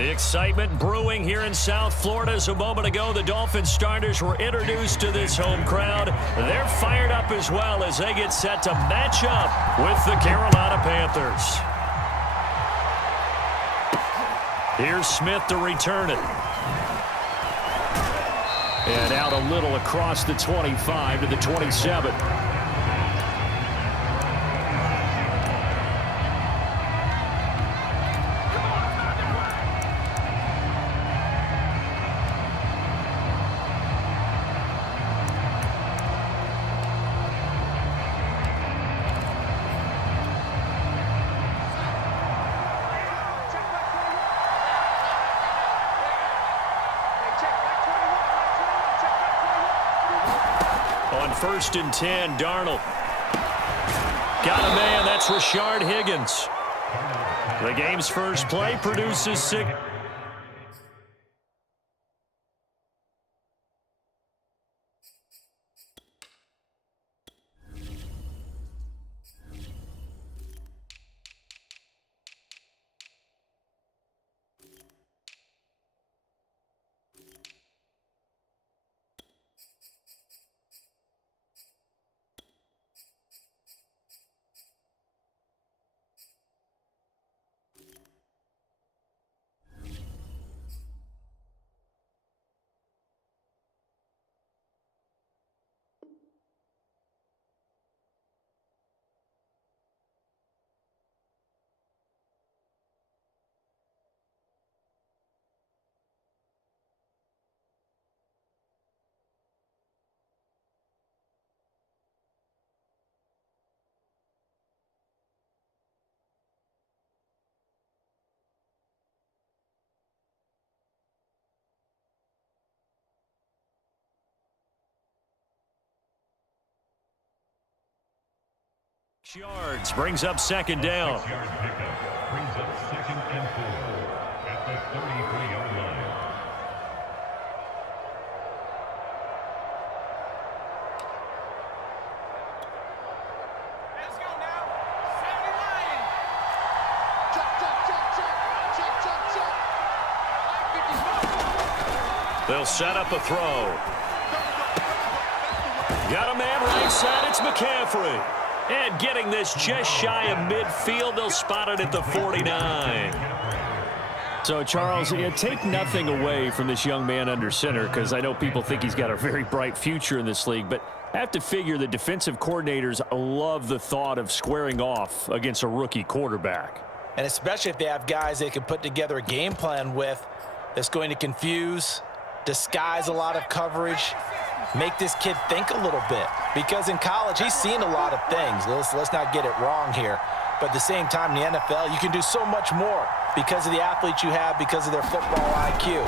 The excitement brewing here in South Florida as a moment ago the Dolphins starters were introduced to this home crowd. They're fired up as well as they get set to match up with the Carolina Panthers. Here's Smith to return it. And out a little across the 25 to the 27. On 1st and 10, Darnold. Got a man, that's Rashard Higgins. The game's first play produces 6. Yards brings up 2nd down. Brings up 2nd and 4 at the 33-yard line. Let's go now. 79. Check. They'll set up a throw. Got a man right side. It's McCaffrey. And getting this just shy of midfield, they'll spot it at the 49. So, Charles, take nothing away from this young man under center, because I know people think he's got a very bright future in this league, but I have to figure the defensive coordinators love the thought of squaring off against a rookie quarterback. And especially if they have guys they can put together a game plan with that's going to confuse, disguise a lot of coverage, make this kid think a little bit. Because in college, he's seen a lot of things. Let's not get it wrong here. But at the same time, in the NFL, you can do so much more because of the athletes you have, because of their football IQ.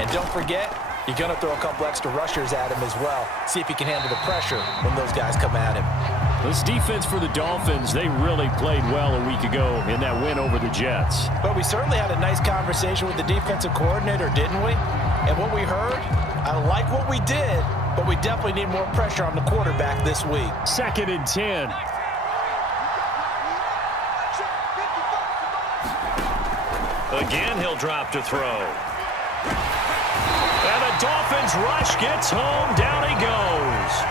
And don't forget, you're going to throw a couple extra rushers at him as well. See if he can handle the pressure when those guys come at him. This defense for the Dolphins, they really played well a week ago in that win over the Jets. But we certainly had a nice conversation with the defensive coordinator, didn't we? And what we heard, I like what we did, but we definitely need more pressure on the quarterback this week. 2nd and 10. Again, he'll drop to throw. And the Dolphins rush gets home. Down he goes.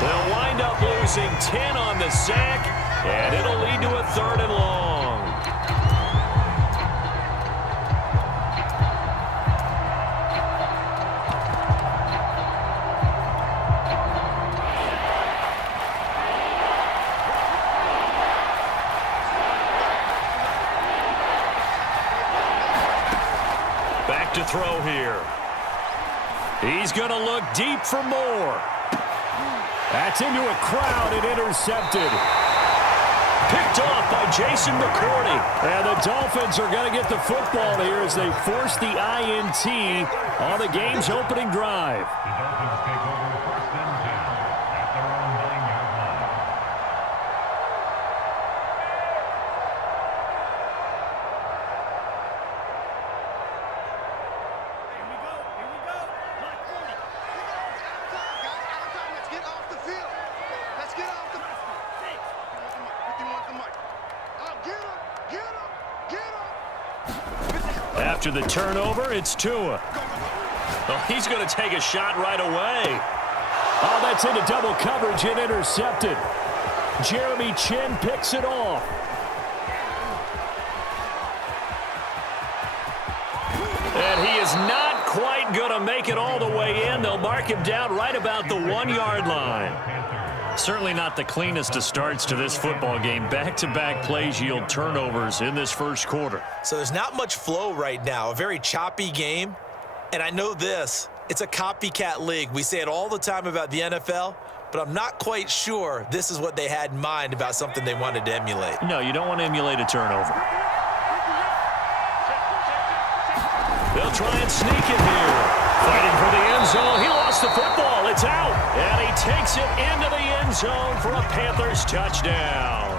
They'll wind up losing 10 on the sack, and it'll lead to a 3rd and long. To throw here. He's going to look deep for more. That's into a crowd and intercepted. Picked off by Jason McCourty. And the Dolphins are going to get the football here as they force the INT on the game's opening drive. The Dolphins take over 1st and 10 at their own 9-yard line. After the turnover, it's Tua. Oh, he's going to take a shot right away. Oh, that's into double coverage and intercepted. Jeremy Chin picks it off. And he is not quite going to make it all the way in. They'll mark him down right about the 1-yard line. Certainly not the cleanest of starts to this football game. Back-to-back plays yield turnovers in this first quarter. So there's not much flow right now. A very choppy game. And I know this. It's a copycat league. We say it all the time about the NFL, but I'm not quite sure this is what they had in mind about something they wanted to emulate. No, you don't want to emulate a turnover. They'll try and sneak it here. Fighting for the end zone. He lost the football. It's out. And he takes it into the end zone for a Panthers touchdown.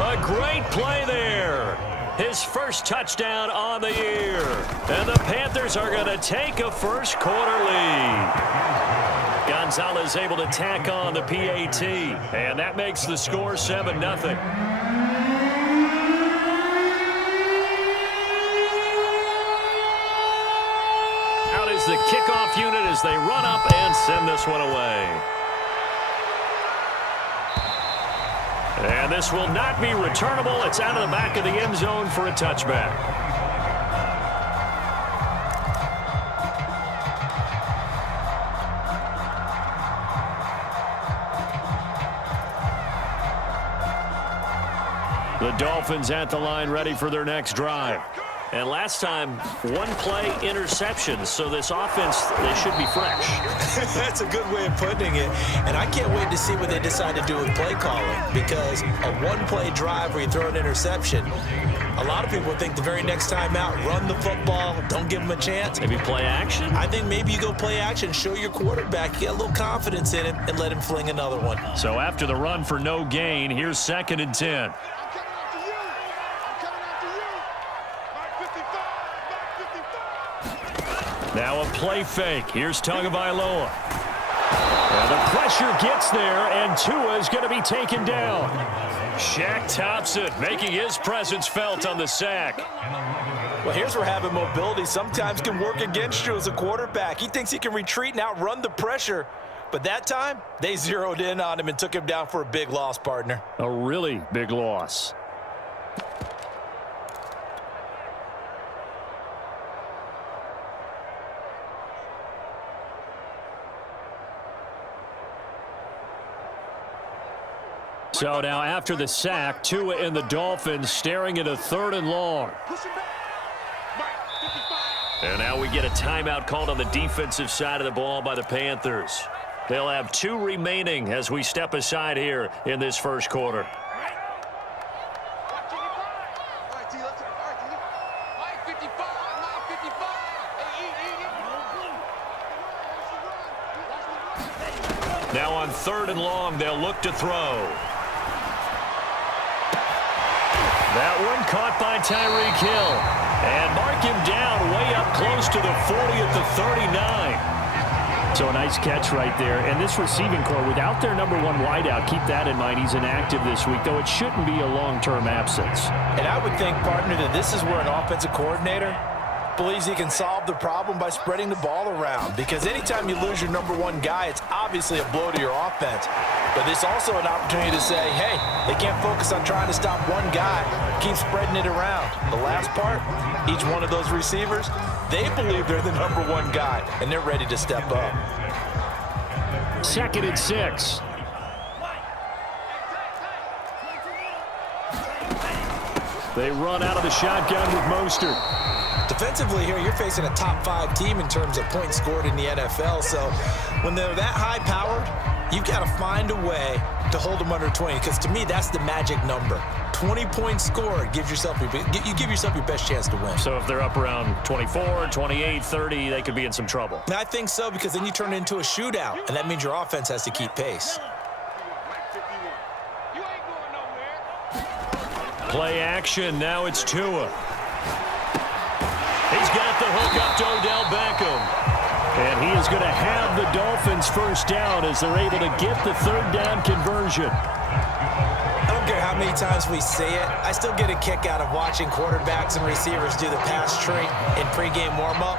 A great play there. His first touchdown on the year. And the Panthers are going to take a first quarter lead. Gonzalez able to tack on the PAT. And that makes the score 7-0. Out is the kickoff unit as they run up and send this one away. And this will not be returnable. It's out of the back of the end zone for a touchback. The Dolphins at the line ready for their next drive. And last time, one play interception, so this offense, they should be fresh. That's a good way of putting it. And I can't wait to see what they decide to do with play calling, because a one-play drive where you throw an interception, a lot of people think the very next time out, run the football, don't give them a chance. Maybe play action? I think maybe you go play action, show your quarterback, get a little confidence in him, and let him fling another one. So after the run for no gain, here's 2nd and 10. Now a play fake. Here's Tagovailoa. And the pressure gets there, and Tua is going to be taken down. Shaq Thompson making his presence felt on the sack. Well, here's where having mobility sometimes can work against you as a quarterback. He thinks he can retreat and outrun the pressure. But that time, they zeroed in on him and took him down for a big loss, partner. A really big loss. So now after the sack, Tua and the Dolphins staring at a 3rd and long. And now we get a timeout called on the defensive side of the ball by the Panthers. They'll have 2 remaining as we step aside here in this first quarter. Now on 3rd and long, they'll look to throw. That one caught by Tyreek Hill. And mark him down way up close to the 40 at the 39. So a nice catch right there. And this receiving core, without their #1 wideout, keep that in mind. He's inactive this week, though it shouldn't be a long-term absence. And I would think, partner, that this is where an offensive coordinator believes he can solve the problem by spreading the ball around. Because anytime you lose your #1 guy, it's obviously a blow to your offense. But it's also an opportunity to say, hey, they can't focus on trying to stop one guy. Keep spreading it around. The last part, each one of those receivers, they believe they're the #1 guy, and they're ready to step up. 2nd and 6. They run out of the shotgun with Mostert. Defensively here, you're facing a top 5 team in terms of points scored in the NFL. So when they're that high-powered, you've got to find a way to hold them under 20, because to me, that's the magic number. 20 points scored gives yourself you give yourself your best chance to win. So if they're up around 24, 28, 30, they could be in some trouble. And I think so, because then you turn it into a shootout, and that means your offense has to keep pace. Play action. Now it's Tua. He's got the hook up to Odell Beckham. And he is going to have the Dolphins first down as they're able to get the 3rd down conversion. I don't care how many times we see it. I still get a kick out of watching quarterbacks and receivers do the pass tree in pregame warm-up.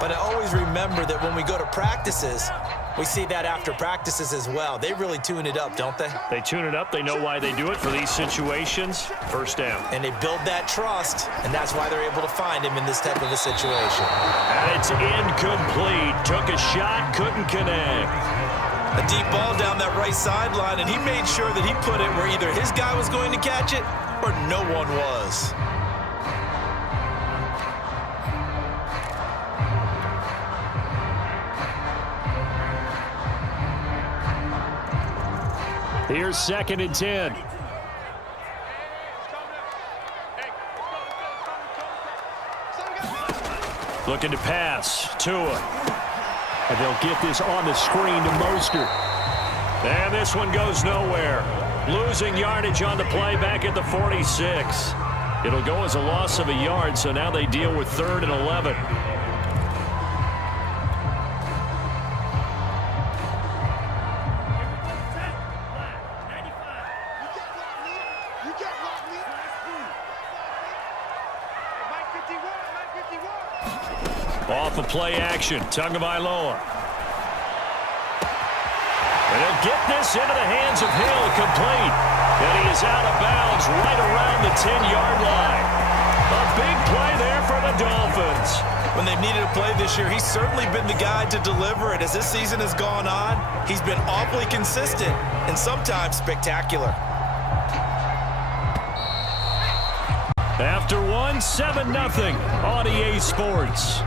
But I always remember that when we go to practices, we see that after practices as well. They really tune it up, don't they? They tune it up. They know why they do it for these situations. First down. And they build that trust, and that's why they're able to find him in this type of a situation. And it's incomplete. Took a shot, couldn't connect. A deep ball down that right sideline, and he made sure that he put it where either his guy was going to catch it or no one was. Here's 2nd and 10. Looking to pass. Tua. And they'll get this on the screen to Mostert. And this one goes nowhere. Losing yardage on the play back at the 46. It'll go as a loss of a yard, so now they deal with 3rd and 11. Off of play action, Tagovailoa. And he'll get this into the hands of Hill, complete. And he is out of bounds right around the 10-yard line. A big play there for the Dolphins. When they've needed a play this year, he's certainly been the guy to deliver it. As this season has gone on, he's been awfully consistent and sometimes spectacular. After one, 7-0 on EA Sports.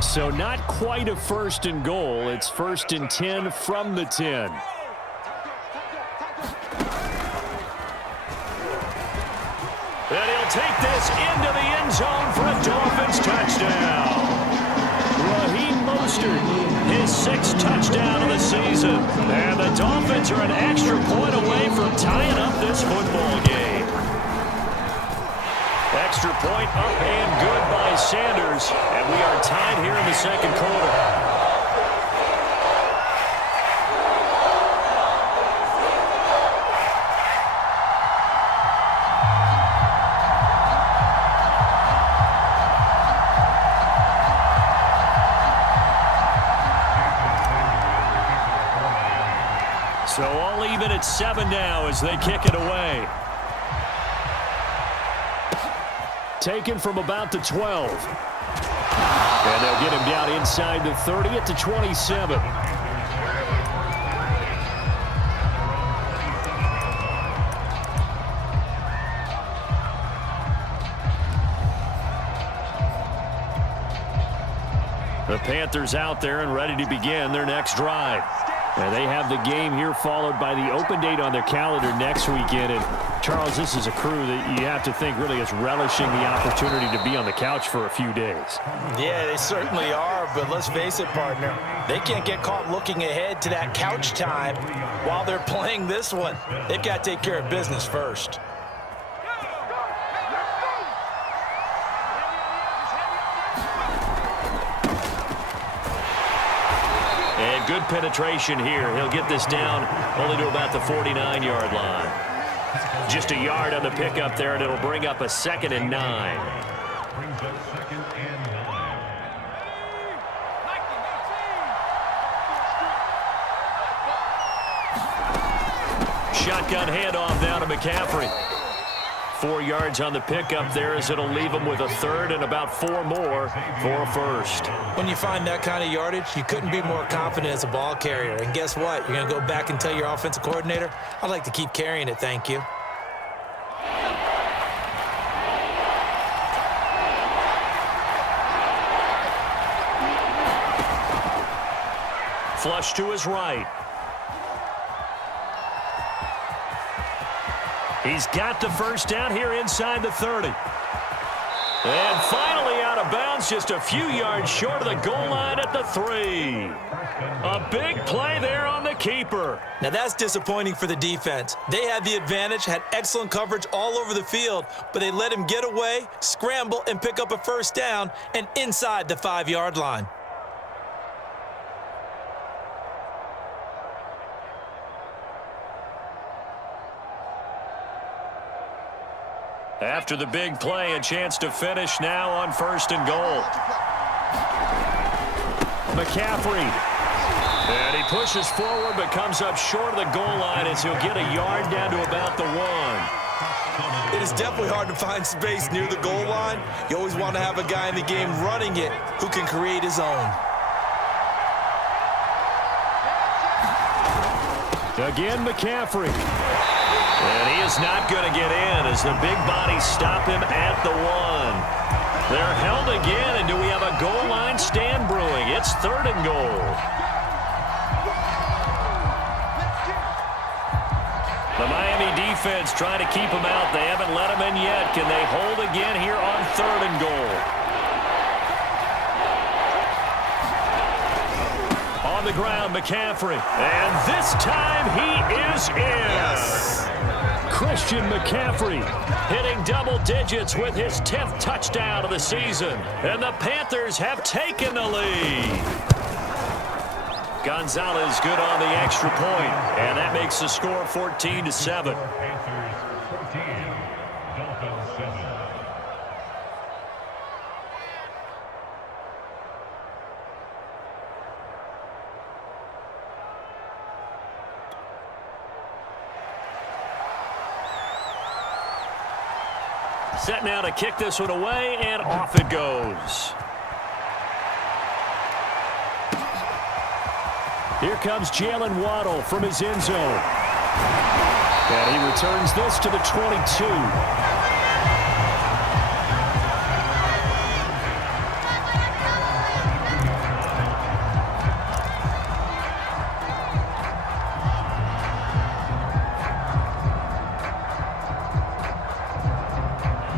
So not quite a 1st and goal. It's 1st and 10 from the 10. And he'll take this into the end zone for a Dolphins touchdown. Raheem Mostert, his 6th touchdown of the season. And the Dolphins are an extra point away from tying up this football game. Extra point up and good by Sanders. And we are tied here in the 2nd quarter. So all even at 7 now as they kick it away. Taken from about the 12. And they'll get him down inside the 30 at the 27. The Panthers out there and ready to begin their next drive. And they have the game here followed by the open date on their calendar next weekend. And Charles, this is a crew that you have to think really is relishing the opportunity to be on the couch for a few days. Yeah, they certainly are, but let's face it, partner. They can't get caught looking ahead to that couch time while they're playing this one. They've got to take care of business first. And good penetration here. He'll get this down only to about the 49-yard line. Just a yard on the pickup there, and it'll bring up a 2nd and 9. Brings up 2nd and 9. Shotgun handoff down to McCaffrey. 4 yards on the pickup there as it'll leave him with a 3rd and about 4 more for a 1st. When you find that kind of yardage, you couldn't be more confident as a ball carrier. And guess what? You're going to go back and tell your offensive coordinator, I'd like to keep carrying it, thank you. Flush to his right. He's got the first down here inside the 30. And finally out of bounds, just a few yards short of the goal line at the 3. A big play there on the keeper. Now that's disappointing for the defense. They had the advantage, had excellent coverage all over the field, but they let him get away, scramble, and pick up a first down and inside the 5-yard line. After the big play, a chance to finish now on 1st and goal. McCaffrey. And he pushes forward but comes up short of the goal line as he'll get a yard down to about the 1. It is definitely hard to find space near the goal line. You always want to have a guy in the game running it who can create his own. Again, McCaffrey. And he is not going to get in as the big bodies stop him at the 1. They're held again, and do we have a goal line stand brewing? It's 3rd and goal. The Miami defense trying to keep him out. They haven't let him in yet. Can they hold again here on 3rd and goal? On the ground, McCaffrey. And this time he is in. Yes. Christian McCaffrey hitting double digits with his 10th touchdown of the season. And the Panthers have taken the lead. Gonzalez good on the extra point, and that makes the score 14-7. Panthers 14, Dolphins 7. Set now to kick this one away, and off it goes. Here comes Jalen Waddle from his end zone. And he returns this to the 22.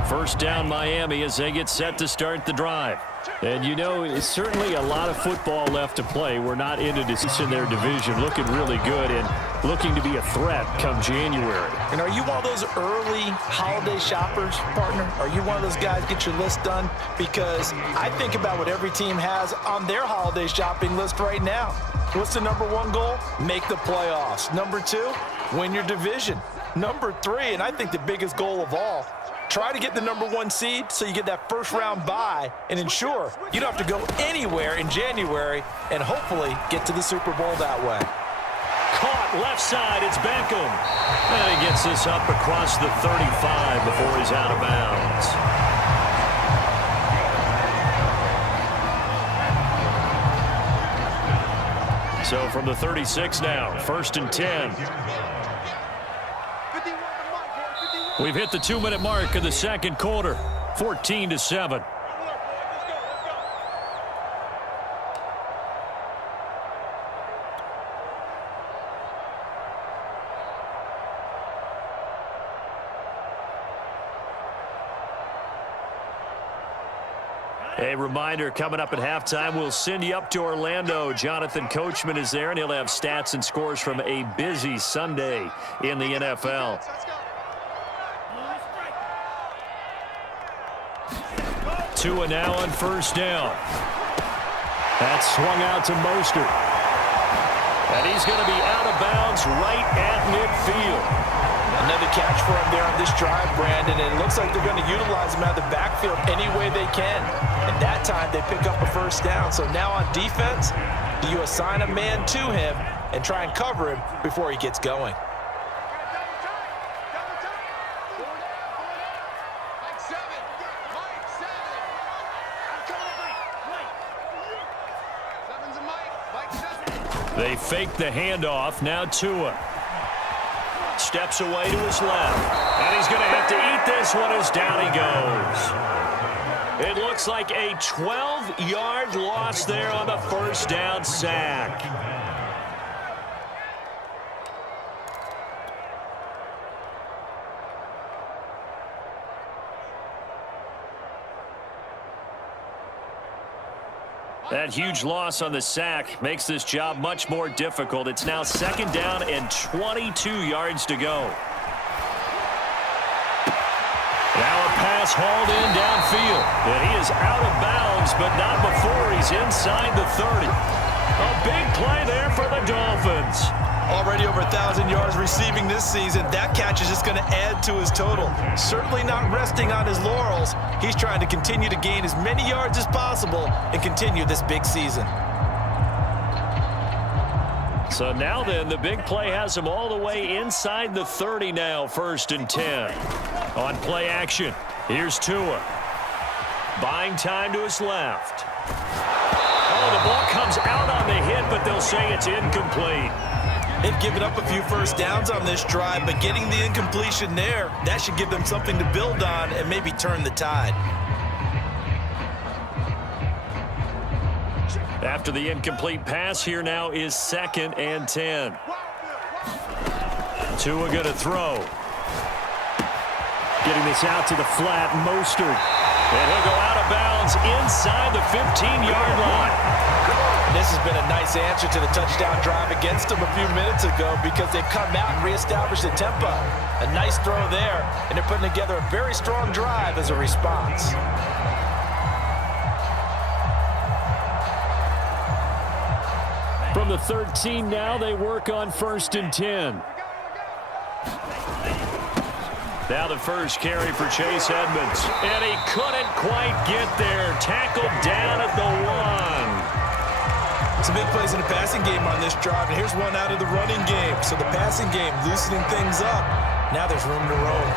First down, Miami, as they get set to start the drive. And, you know, it's certainly a lot of football left to play. We're not into this in their division. Looking really good and looking to be a threat come January. And are you one of those early holiday shoppers, partner? Are you one of those guys get your list done? Because I think about what every team has on their holiday shopping list right now. What's the #1 goal? Make the playoffs. #2, win your division. #3, and I think the biggest goal of all, try to get the #1 seed so you get that first-round bye and ensure you don't have to go anywhere in January and hopefully get to the Super Bowl that way. Caught left side, it's Beckham. And he gets this up across the 35 before he's out of bounds. So from the 36 now, 1st and 10. We've hit the 2-minute mark of the second quarter, 14-7. A reminder, coming up at halftime, we'll send you up to Orlando. Jonathan Coachman is there, and he'll have stats and scores from a busy Sunday in the NFL. Tua now on 1st down. That's swung out to Mostert. And he's going to be out of bounds right at midfield. Another catch for him there on this drive, Brandon, and it looks like they're going to utilize him out of the backfield any way they can. And that time they pick up a 1st down. So now on defense, do you assign a man to him and try and cover him before he gets going? They fake the handoff. Now Tua steps away to his left. And he's going to have to eat this one as down he goes. It looks like a 12-yard loss there on the 1st down sack. That huge loss on the sack makes this job much more difficult. It's now 2nd down and 22 yards to go. Now a pass hauled in downfield. And he is out of bounds, but not before he's inside the 30. A big play there for the Dolphins. Already over 1,000 yards receiving this season. That catch is just going to add to his total. Certainly not resting on his laurels. He's trying to continue to gain as many yards as possible and continue this big season. So now then, the big play has him all the way inside the 30 now, 1st and 10. On play action, here's Tua. Buying time to his left. Oh, the ball comes out on the hit, but they'll say it's incomplete. They've given up a few first downs on this drive, but getting the incompletion there, that should give them something to build on and maybe turn the tide. After the incomplete pass, here now is 2nd and 10. Tua going to throw. Getting this out to the flat, Mostert. And he'll go out of bounds inside the 15-yard line. This has been a nice answer to the touchdown drive against them a few minutes ago because they've come out and reestablished the tempo. A nice throw there, and they're putting together a very strong drive as a response. From the 13 now, they work on 1st and 10. Now the first carry for Chase Edmonds. And he couldn't quite get there. Tackled down at the 1. Some big plays in the passing game on this drive, and here's one out of the running game. So the passing game loosening things up. Now there's room to roam.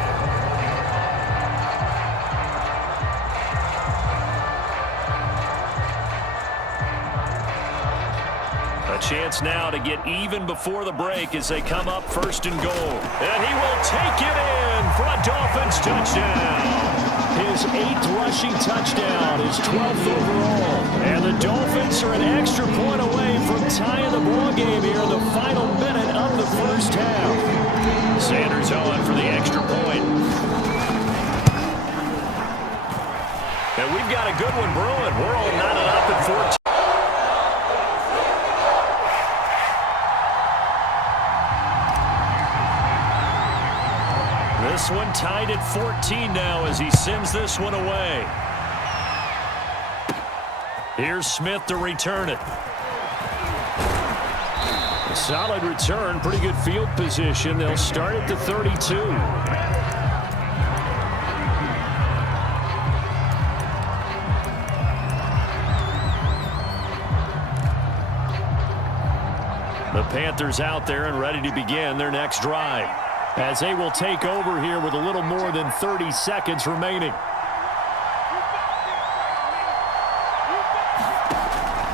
A chance now to get even before the break as they come up 1st and goal. And he will take it in for a Dolphins touchdown. His 8th rushing touchdown, his 12th overall. And the Dolphins are an extra point away from tying the ball game here in the final minute of the first half. Sanders on for the extra point. And we've got a good one brewing. We're all knotted up at 14. This one tied at 14 now as he sends this one away. Here's Smith to return it. A solid return, pretty good field position. They'll start at the 32. The Panthers out there and ready to begin their next drive, as they will take over here with a little more than 30 seconds remaining.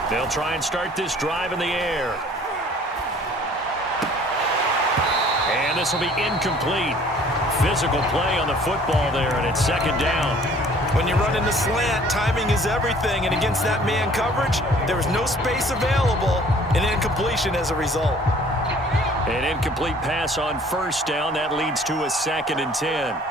They'll try and start this drive in the air. And this will be incomplete. Physical play on the football there, and it's 2nd down. When you run in the slant, timing is everything, and against that man coverage, there was no space available, and incompletion as a result. An incomplete pass on 1st down. That leads to a 2nd and 10.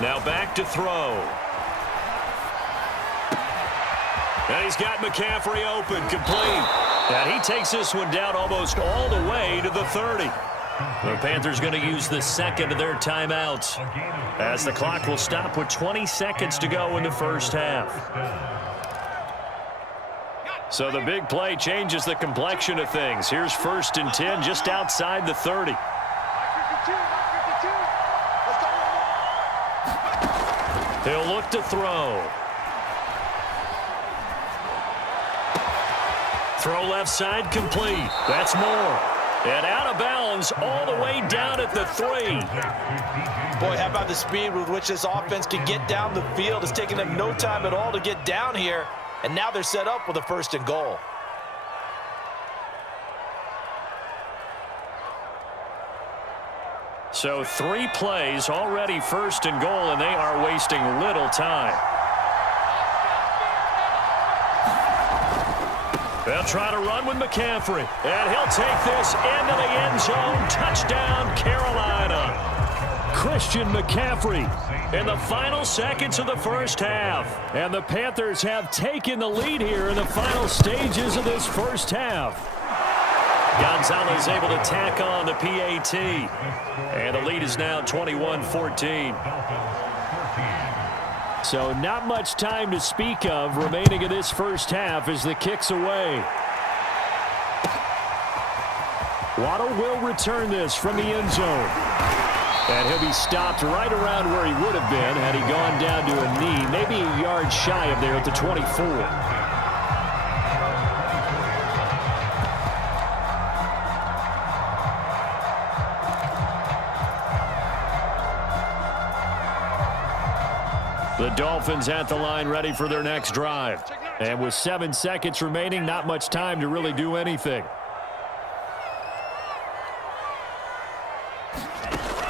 Now back to throw. And he's got McCaffrey open, complete. And he takes this one down almost all the way to the 30. The Panthers going to use the 2nd of their timeouts as the clock will stop with 20 seconds to go in the first half. So the big play changes the complexion of things. Here's 1st and 10 just outside the 30. He'll look to throw. Throw left side complete. That's more. And out of bounds all the way down at the 3. Boy, how about the speed with which this offense can get down the field? It's taking them no time at all to get down here. And now they're set up with a 1st and goal. So 3 plays already 1st and goal, and they are wasting little time. They'll try to run with McCaffrey, and he'll take this into the end zone. Touchdown, Carolina. Christian McCaffrey In the final seconds of the first half. And the Panthers have taken the lead here in the final stages of this first half. Gonzalez able to tack on the PAT. And the lead is now 21-14. So not much time to speak of remaining in this first half as the kick's away. Waddle will return this from the end zone. And he'll be stopped right around where he would have been had he gone down to a knee, maybe a yard shy of there at the 24. The Dolphins at the line ready for their next drive. And with 7 seconds remaining, not much time to really do anything.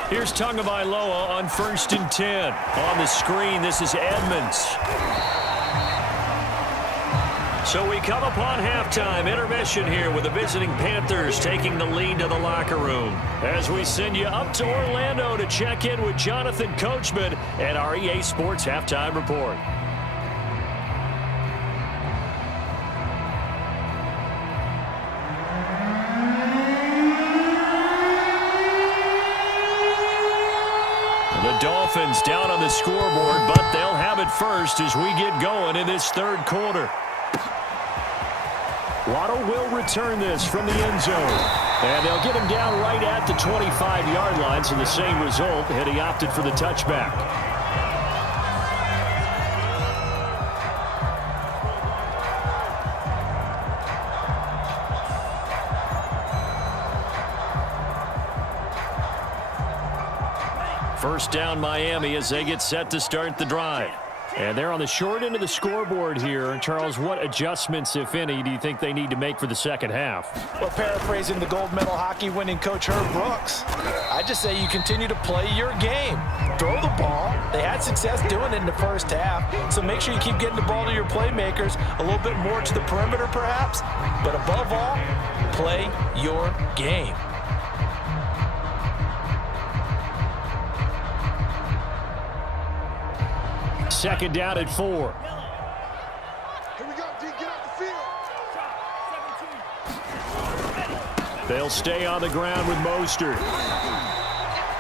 Here's Tagovailoa on 1st and 10. On the screen, this is Edmonds. So we come upon halftime intermission here with the visiting Panthers taking the lead to the locker room. As we send you up to Orlando to check in with Jonathan Coachman and our EA Sports Halftime Report. The Dolphins down on the scoreboard, but they'll have it first as we get going in this third quarter. Waddle will return this from the end zone. And they'll get him down right at the 25-yard line, so the same result had he opted for the touchback. First down Miami as they get set to start the drive. And they're on the short end of the scoreboard here. Charles, what adjustments, if any, do you think they need to make for the second half? Well, paraphrasing the gold medal hockey winning coach Herb Brooks, I just say you continue to play your game. Throw the ball. They had success doing it in the first half, so make sure you keep getting the ball to your playmakers, a little bit more to the perimeter perhaps, but above all, play your game. Second down at 4. Here we go, D. Get off the field. They'll stay on the ground with Mostert.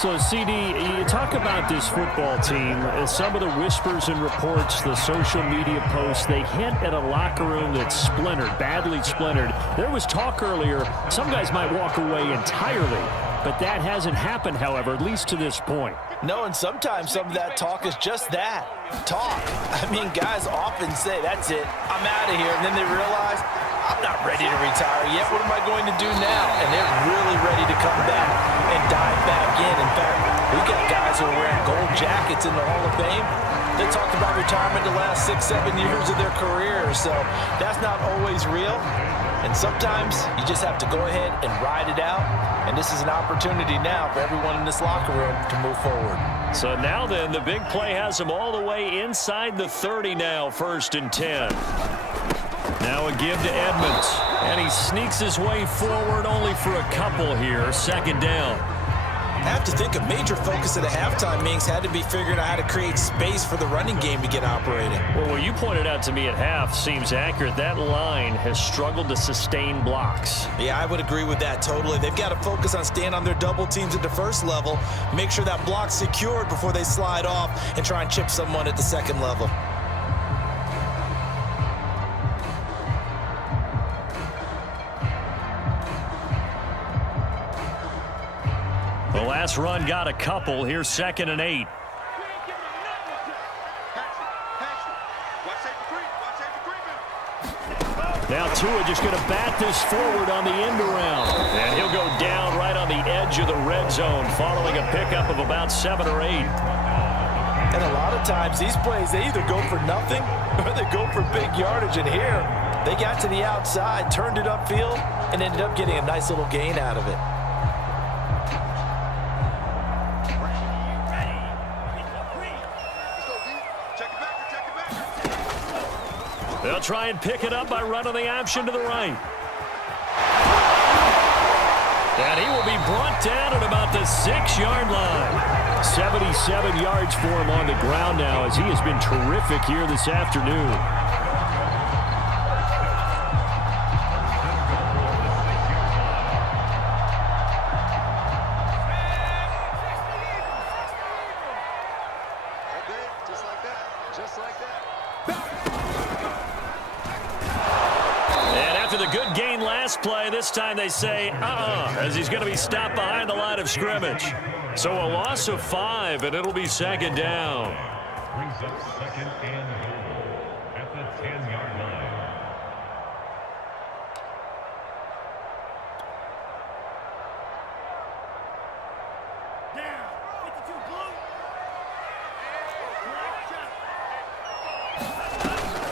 So, CD, you talk about this football team. Some of the whispers and reports, the social media posts, they hint at a locker room that's splintered, badly splintered. There was talk earlier, some guys might walk away entirely. But that hasn't happened, however, at least to this point. No, and sometimes some of that talk is just that, talk. I mean, guys often say, that's it, I'm out of here. And then they realize, I'm not ready to retire yet. What am I going to do now? And they're really ready to come back and dive back in. In fact, we got guys who are wearing gold jackets in the Hall of Fame. They talked about retirement the last 6-7 years of their career. So that's not always real. And sometimes you just have to go ahead and ride it out. And this is an opportunity now for everyone in this locker room to move forward. So now then, the big play has him all the way inside the 30 now, 1st and 10. Now a give to Edmonds. And he sneaks his way forward only for a couple here. 2nd down. I have to think a major focus of the halftime meetings had to be figuring out how to create space for the running game to get operating. Well, what you pointed out to me at half seems accurate. That line has struggled to sustain blocks. Yeah, I would agree with that totally. They've got to focus on staying on their double teams at the first level, make sure that block's secured before they slide off and try and chip someone at the second level. The last run got a couple. Here's 2nd and 8. Now Tua just going to bat this forward on the end around. And he'll go down right on the edge of the red zone following a pickup of about 7 or 8. And a lot of times these plays, they either go for nothing or they go for big yardage. And here, they got to the outside, turned it upfield, and ended up getting a nice little gain out of it. They'll try and pick it up by running the option to the right. And he will be brought down at about the 6-yard line. 77 yards for him on the ground now as he has been terrific here this afternoon. Just like that. And after the good gain last play, this time they say, as he's going to be stopped behind the line of scrimmage. So a loss of 5, and it'll be second down. Brings up second and goal at the 10-yard line.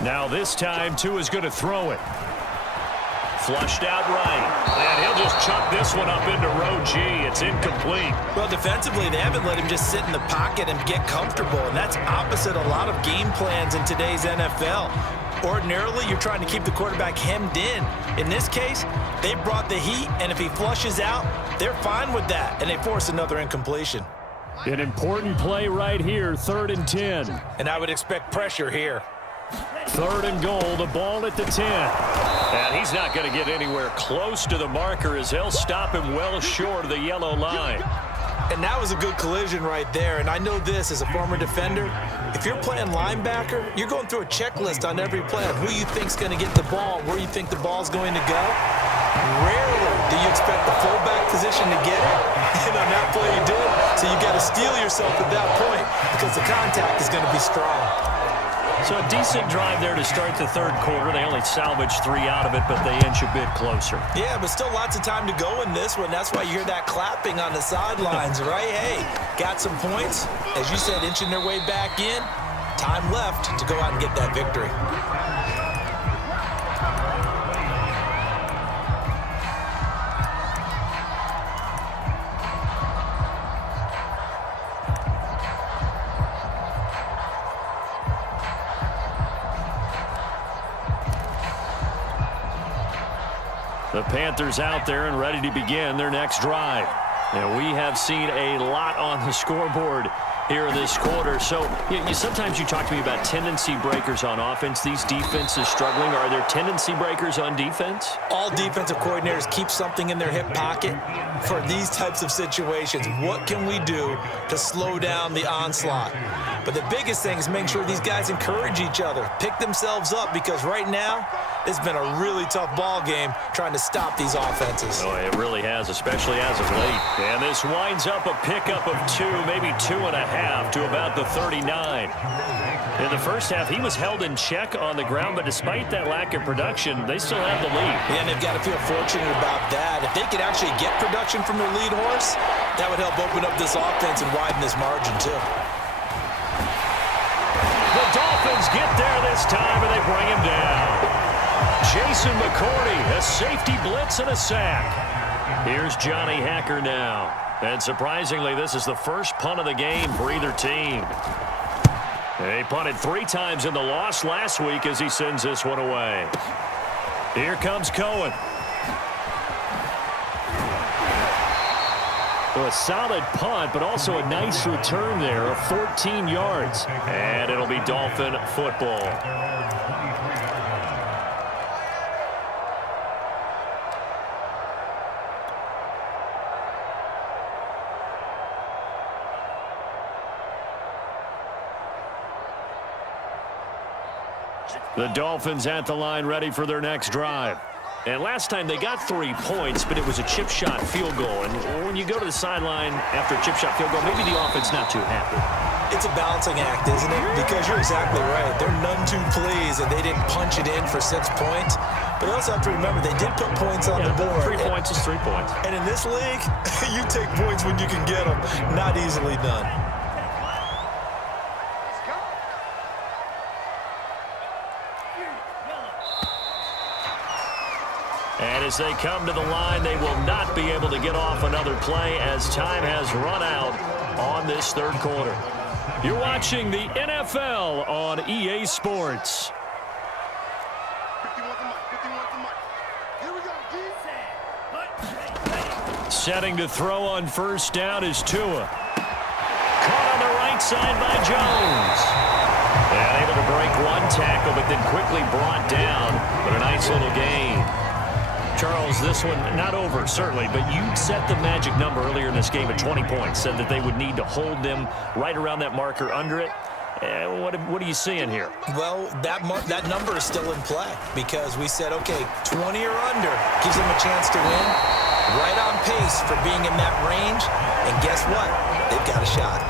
Now this time, Tua's going to throw it. Flushed out right. And he'll just chuck this one up into row G. It's incomplete. Well, defensively, they haven't let him just sit in the pocket and get comfortable, and that's opposite a lot of game plans in today's NFL. Ordinarily, you're trying to keep the quarterback hemmed in. In this case, they brought the heat, and if he flushes out, they're fine with that, and they force another incompletion. An important play right here, 3rd and 10. And I would expect pressure here. 3rd and goal, the ball at the 10. And he's not going to get anywhere close to the marker as they'll stop him well short of the yellow line. And that was a good collision right there. And I know this as a former defender. If you're playing linebacker, you're going through a checklist on every play of who you think's going to get the ball, where you think the ball's going to go. Rarely do you expect the fullback position to get it. And on that play you did. So you got to steel yourself at that point because the contact is going to be strong. So a decent drive there to start the 3rd quarter. They only salvaged 3 out of it, but they inch a bit closer. Yeah, but still lots of time to go in this one. That's why you hear that clapping on the sidelines, right? Hey, got some points. As you said, inching their way back in. Time left to go out and get that victory. The Panthers out there and ready to begin their next drive. And we have seen a lot on the scoreboard here in this quarter. So sometimes you talk to me about tendency breakers on offense. These defenses struggling. Are there tendency breakers on defense? All defensive coordinators keep something in their hip pocket for these types of situations. What can we do to slow down the onslaught? But the biggest thing is make sure these guys encourage each other, pick themselves up, because right now it's been a really tough ball game trying to stop these offenses. Oh, it really has, especially as of late. And this winds up a pickup of 2, maybe 2.5 to about the 39. In the first half, he was held in check on the ground, but despite that lack of production, they still have the lead. Yeah, and they've got to feel fortunate about that. If they could actually get production from their lead horse, that would help open up this offense and widen this margin too. The Dolphins get there this time, and they bring him down. Jason McCourty, a safety blitz and a sack. Here's Johnny Hacker now. And surprisingly, this is the first punt of the game for either team. They punted 3 times in the loss last week as he sends this one away. Here comes Cohen. So a solid punt, but also a nice return there of 14 yards. And it'll be Dolphin football. The Dolphins at the line ready for their next drive. And last time they got 3 points, but it was a chip shot field goal. And when you go to the sideline after a chip shot field goal, maybe the offense not too happy. It's a balancing act, isn't it? Because you're exactly right. They're none too pleased, and they didn't punch it in for 6 points. But you also have to remember, they did put points on the board. 3 points is 3 points. And in this league, you take points when you can get them. Not easily done. And as they come to the line, they will not be able to get off another play as time has run out on this 3rd quarter. You're watching the NFL on EA Sports. 51 to Mike. Here we go, D. Setting to throw on first down is Tua. Caught on the right side by Jones. And able to break 1 tackle, but then quickly brought down. But a nice little gain. Charles, this one not over, certainly, but you set the magic number earlier in this game at 20 points, said that they would need to hold them right around that marker under it. What are you seeing here? Well, that number is still in play because we said, okay, 20 or under gives them a chance to win. Right on pace for being in that range. And guess what? They've got a shot.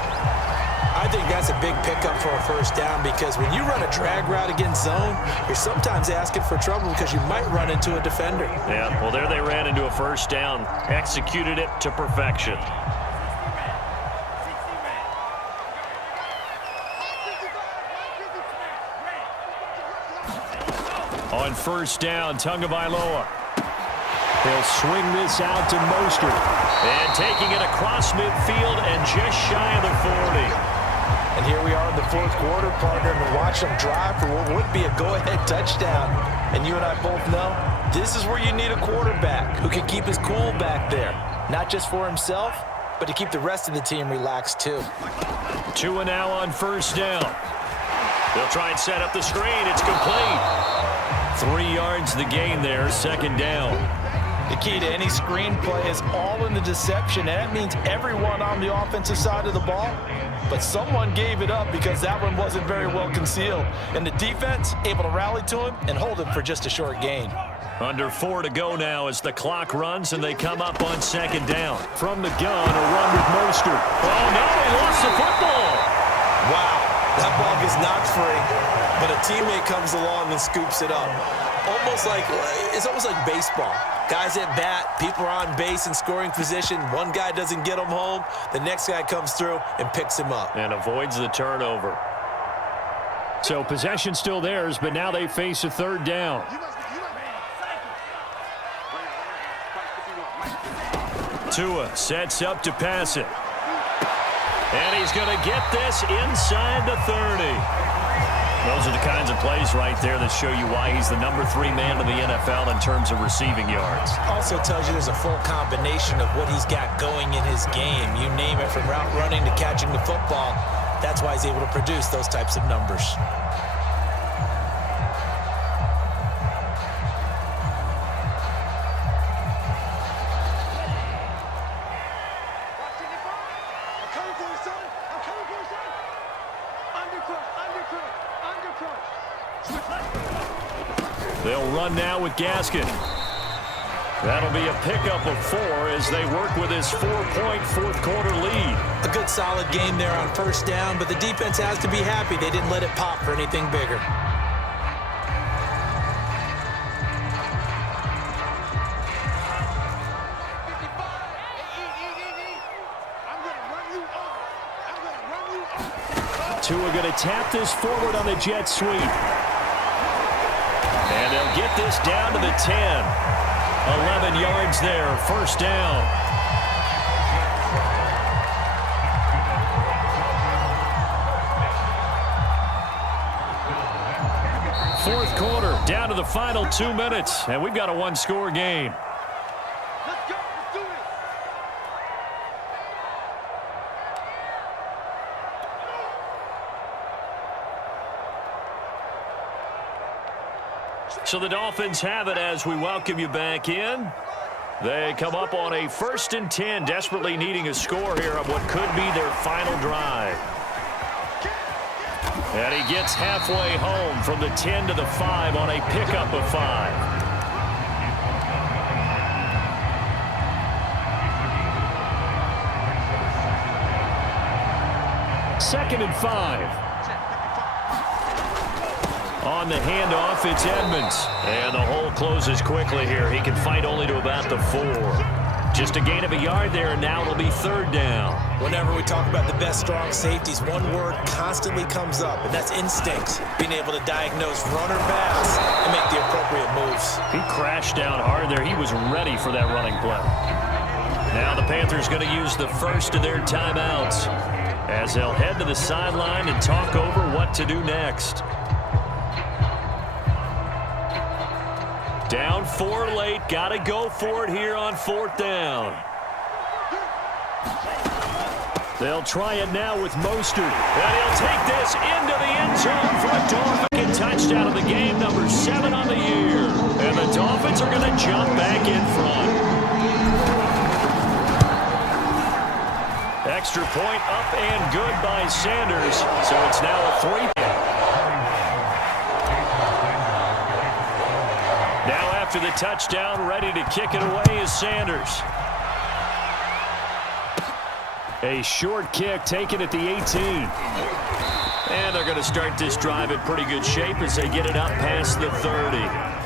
I think that's a big pickup for a first down because when you run a drag route against zone, you're sometimes asking for trouble because you might run into a defender. Yeah, well, there they ran into a first down. Executed it to perfection. On first down, Tagovailoa. They'll swing this out to Mostert. And taking it across midfield and just shy of the 40. And here we are in the fourth quarter, partner, and watch them drive for what would be a go-ahead touchdown. And you and I both know this is where you need a quarterback who can keep his cool back there. Not just for himself, but to keep the rest of the team relaxed too. 2 now on first down. They'll try and set up the screen. It's complete. 3 yards the gain there, second down. The key to any screenplay is all in the deception, and that means everyone on the offensive side of the ball. But someone gave it up because that one wasn't very well concealed. And the defense able to rally to him and hold him for just a short gain. Under 4 to go now as the clock runs and they come up on second down. From the gun, a run with Mostert. Oh, no, he lost the football. Wow, that ball gets knocked free, but a teammate comes along and scoops it up. It's almost like baseball. Guys at bat, people are on base in scoring position. One guy doesn't get him home. The next guy comes through and picks him up. And avoids the turnover. So possession still theirs, but now they face a third down. Tua sets up to pass it. And he's going to get this inside the 30. Those are the kinds of plays right there that show you why he's the number 3 man in the NFL in terms of receiving yards. Also tells you there's a full combination of what he's got going in his game. You name it, from route running to catching the football. That's why he's able to produce those types of numbers. They'll run now with Gaskin. That'll be a pickup of 4 as they work with his 4-point fourth quarter lead. A good solid game there on first down, but the defense has to be happy they didn't let it pop for anything bigger. Tua going to tap this forward on the jet sweep. And they'll get this down to the 10. 11 yards there, first down. Fourth quarter, down to the final 2 minutes, and we've got a one-score game. Let's go. Let's do it. So the Dolphins have it as we welcome you back in. They come up on a 1st and 10, desperately needing a score here on what could be their final drive. And he gets halfway home from the 10 to the 5 on a pickup of 5. Second and 5. On the handoff, it's Edmonds. And the hole closes quickly here. He can fight only to about the 4. Just a gain of a yard there, and now it'll be third down. Whenever we talk about the best strong safeties, one word constantly comes up, and that's instincts. Being able to diagnose run or pass and make the appropriate moves. He crashed down hard there. He was ready for that running play. Now the Panthers going to use the first of their timeouts as they'll head to the sideline and talk over what to do next. Down 4 late. Got to go for it here on 4th down. They'll try it now with Mostert. And he'll take this into the end zone for a Dolphin touchdown of the game, number 7 on the year. And the Dolphins are going to jump back in front. extra point up and good by Sanders. So it's now a 3. Now after the touchdown, ready to kick it away is Sanders. A short kick taken at the 18. And they're going to start this drive in pretty good shape as they get it up past the 30.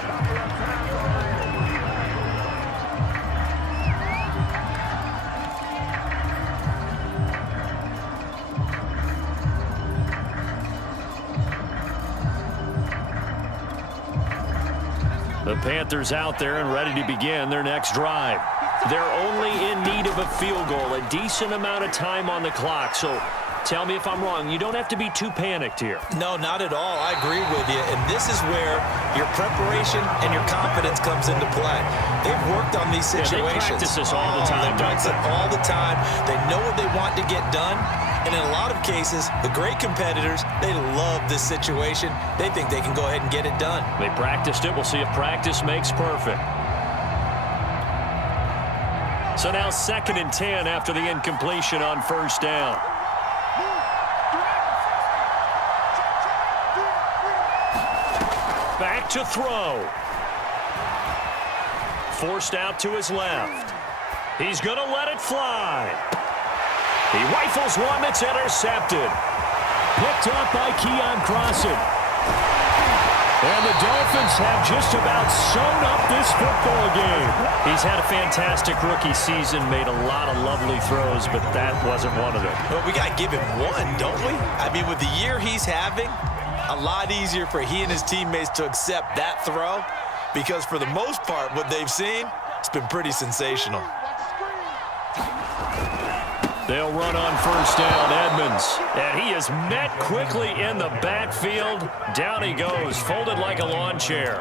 The Panthers out there and ready to begin their next drive. They're only in need of a field goal, a decent amount of time on the clock. So tell me if I'm wrong. You don't have to be too panicked here. No, not at all. I agree with you. And this is where your preparation and your confidence comes into play. They've worked on these situations. Yeah, they practice this all the time. They practice it all the time. They know what they want to get done. And in a lot of cases, the great competitors, they love this situation. They think they can go ahead and get it done. They practiced it. We'll see if practice makes perfect. So now 2nd and 10 after the incompletion on first down. Back to throw. Forced out to his left. He's going to let it fly. He rifles one that's intercepted. Picked up by Keon Crossan. And the Dolphins have just about sewn up this football game. He's had a fantastic rookie season, made a lot of lovely throws, but that wasn't one of them. Well, we got to give him one, don't we? I mean, with the year he's having, a lot easier for he and his teammates to accept that throw because for the most part, what they've seen, it's been pretty sensational. They'll run on first down, Edmonds. And he is met quickly in the backfield. Down he goes, folded like a lawn chair.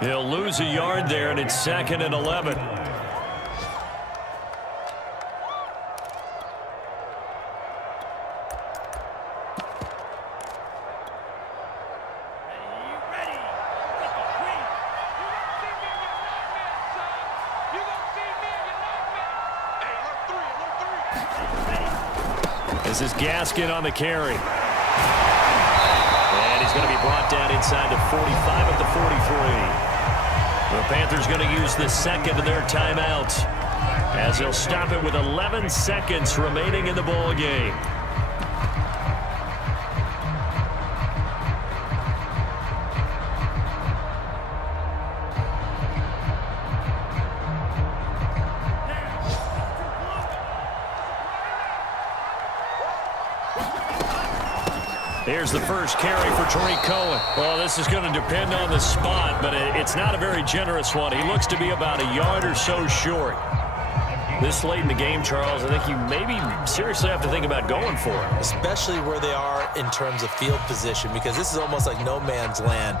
He'll lose a yard there, and it's 2nd and 11. This is Gaskin on the carry. And he's going to be brought down inside the 45 of the 43. The Panthers going to use the 2nd of their timeouts as they'll stop it with 11 seconds remaining in the ball game. Here's the first carry for Tariq Cohen. Well, this is going to depend on the spot, but it's not a very generous one. He looks to be about a yard or so short. This late in the game, Charles, I think you maybe seriously have to think about going for it. Especially where they are in terms of field position, because this is almost like no man's land.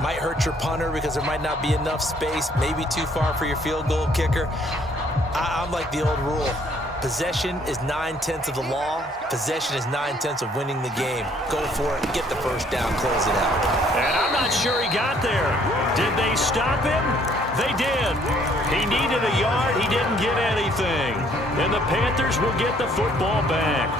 Might hurt your punter because there might not be enough space, maybe too far for your field goal kicker. I'm like the old rule. Possession is 9/10 of the law. Possession is 9/10 of winning the game. Go for it, get the first down, close it out. And I'm not sure he got there. Did they stop him? They did. He needed a yard. He didn't get anything. And the Panthers will get the football back.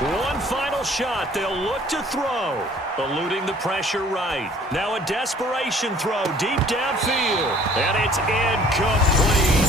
One final shot. They'll look to throw. Eluding the pressure right. Now a desperation throw deep downfield. And it's incomplete.